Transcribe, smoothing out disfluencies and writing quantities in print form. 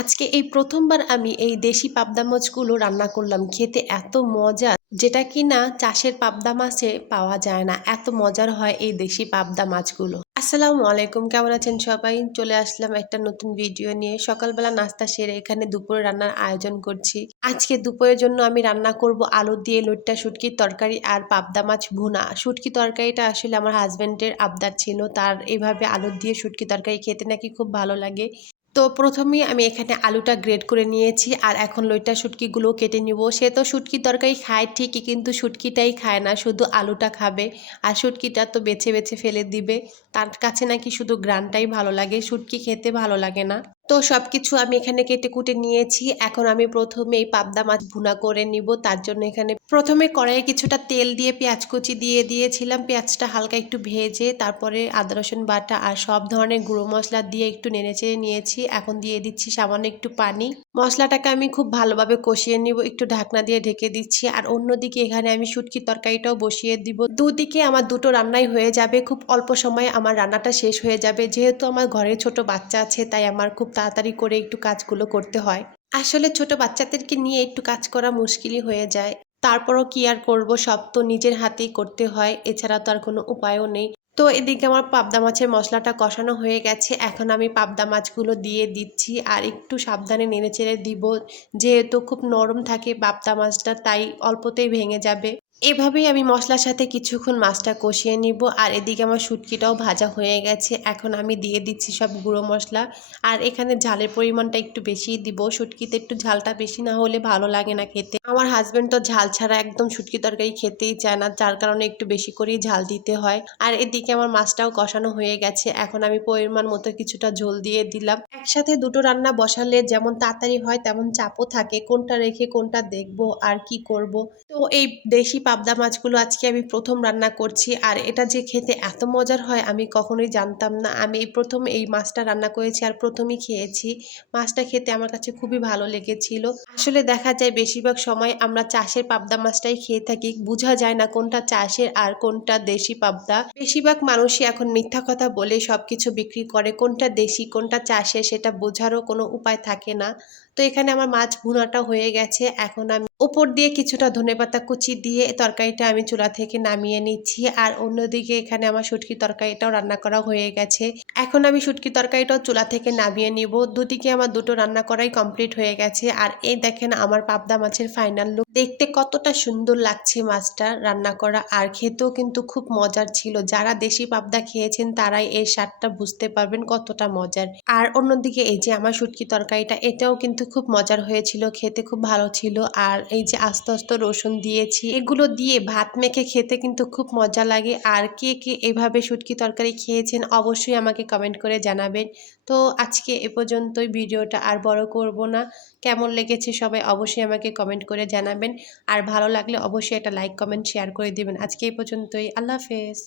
আজকে এই প্রথমবার আমি এই দেশি পাবদা মাছগুলো রান্না করলাম। খেতে এত মজা, যেটা কিনা চাষের পাবদা মাছে পাওয়া যায় না। এত মজার হয় এই দেশি পাবদা মাছগুলো। আসসালামু আলাইকুম, কেমন আছেন সবাই? চলে আসলাম একটা নতুন ভিডিও নিয়ে। সকালবেলা নাস্তা সেরে এখানে দুপুরে রান্নার আয়োজন করছি। আজকে দুপুরের জন্য আমি রান্না করব আলু দিয়ে লইট্টা শুটকির তরকারি আর পাবদা মাছ ভুনা। শুটকি তরকারিটা আসলে আমার হাজবেন্ডের আবদার ছিল, তার এইভাবে আলু দিয়ে শুটকি তরকারি খেতে নাকি খুব ভালো লাগে। তো প্রথমেই আমি এখানে আলুটা গ্রেড করে নিয়েছি আর এখন লইট্টা শুটকিগুলো কেটে নিব। সে তো শুটকির তরকারি খায় ঠিকই, কিন্তু শুটকিটাই খায় না, শুধু আলুটা খাবে। আর শুটকিটা তো বেছে বেছে ফেলে দিবে। তার কাছে নাকি শুধু গ্রানটাই ভালো লাগে, শুটকি খেতে ভালো লাগে না। তো সবকিছু আমি এখানে কেটে কুটে নিয়েছি। এখন আমি প্রথমে এই পাবদা মাছ ভুনা করে নিব। তার জন্য এখানে প্রথমে কড়াইয়ে কিছুটা তেল দিয়ে পেঁয়াজ কুচি দিয়ে দিয়েছিলাম। পেঁয়াজটা হালকা একটু ভেজে তারপরে আদা রসুন বাটা আর সব ধরনের গুঁড়ো মশলা দিয়ে একটু নেড়েচেড়ে নিয়েছি। এখন দিয়ে দিচ্ছি সামান্য একটু পানি। মশলাটাকে আমি খুব ভালোভাবে কষিয়ে নিব, একটু ঢাকনা দিয়ে ঢেকে দিচ্ছি। আর অন্যদিকে এখানে আমি শুটকির তরকারিটাও বসিয়ে দিব। দুদিকে আমার দুটো রান্নাই হয়ে যাবে, খুব অল্প সময়ে আমার রান্নাটা শেষ হয়ে যাবে। যেহেতু আমার ঘরে ছোট বাচ্চা আছে, তাই আমার খুব তাড়াতাড়ি করে একটু কাজগুলো করতে হয়। আসলে ছোট বাচ্চাদেরকে নিয়ে একটু কাজ করা মুশকিলই হয়ে যায়। তারপরও কি আর করব, সব তো নিজের হাতেই করতে হয়, এছাড়া তো আর কোনো উপায়ও নেই। তো এদিকে আমার পাবদা মাছের মশলাটা কষানো হয়ে গেছে। এখন আমি পাবদা মাছগুলো দিয়ে দিচ্ছি আর একটু সাবধানে নেড়েচেড়ে দিব। যেহেতু খুব নরম থাকে পাবদা মাছটা, তাই অল্পতেই ভেঙে যাবে। এভাবেই আমি মশলার সাথে কিছুক্ষণ মাছটা কষিয়ে নিব। আর এদিকে আমার শুটকিটাও ভাজা হয়ে গেছে। এখন আমি দিয়ে দিচ্ছি সব গুঁড়ো মশলা। আর এখানে ঝালের পরিমাণটা একটু বেশিই দিব। শুটকিতে একটু ঝালটা বেশি না হলে ভালো লাগে না খেতে। আমার হাজবেন্ড তো ঝাল ছাড়া একদম শুটকি তরকারি খেতেই চায় না, যার কারণে একটু বেশি করেই ঝাল দিতে হয়। আর এদিকে আমার মাছটাও কষানো হয়ে গেছে। এখন আমি পরিমাণ মতো কিছুটা ঝোল দিয়ে দিলাম। একসাথে দুটো রান্না বসালে যেমন তাড়াতাড়ি হয়, তেমন চাপও থাকে, কোনটা রেখে কোনটা দেখবো আর কি করব। তো এই দেশি পাবদা মাছগুলো আজকে আমি প্রথম রান্না করছি। আর এটা যে খেতে এত মজার হয় আমি কখনোই জানতাম না। আমি এই প্রথম এই মাছটা রান্না করেছি আর প্রথমই খেয়েছি। মাছটা খেতে আমার কাছে খুবই ভালো লেগেছিল। আসলে দেখা যায় বেশিরভাগ সময় আমরা চাষের পাবদা মাছটাই খেয়ে থাকি, বোঝা যায় না কোনটা চাষের আর কোনটা দেশি পাবদা। বেশিরভাগ মানুষই এখন মিথ্যা কথা বলে সবকিছু বিক্রি করে, কোনটা দেশি কোনটা চাষের সেটা বোঝারও কোনো উপায় থাকে না। তো এখানে আমার মাছ ভুনাটা হয়ে গেছে। এখন আমি উপর দিয়ে কিছুটা ধনেপাতা কুচি দিয়ে তরকারিটা আমি চুলা থেকে নামিয়ে নিচ্ছি। আর অন্যদিকে এখানে আমার শুটকি তরকারিটাও রান্না করা হয়ে গেছে। এখন আমি শুটকি তরকারিটাও চুলা থেকে নামিয়ে নিব। দুদিকে আমার দুটো রান্না করাই কমপ্লিট হয়ে গেছে। আর এই দেখেন আমার পাবদা মাছের ফাইনাল লুক। দেখতে কতটা সুন্দর লাগছে মাছটা রান্না করা, আর খেতেও কিন্তু খুব মজার ছিল। যারা দেশি পাবদা খেয়েছেন তারাই এর স্বাদটা বুঝতে পারবেন কতটা মজার। আর অন্যদিকে এই যে আমার শুটকি তরকারিটা, এটাও কিন্তু খুব মজার হয়েছিল, খেতে খুব ভালো ছিল। আর এই যে আস্ত আস্ত রসুন দিয়েছি, এগুলো দিয়ে ভাত মেখে খেতে কিন্তু খুব মজা লাগে। আর কে কে এভাবে শুটকি তরকারি খেয়েছেন অবশ্যই আমাকে কমেন্ট করে জানাবেন। তো আজকে এ পর্যন্তই, ভিডিওটা আর বড় করব না। কেমন লেগেছে সবাই অবশ্যই আমাকে কমেন্ট করে জানাবেন। আর ভালো লাগলে অবশ্যই একটা লাইক কমেন্ট শেয়ার করে দিবেন। আজকে এই পর্যন্তই, আল্লাহ হাফেজ।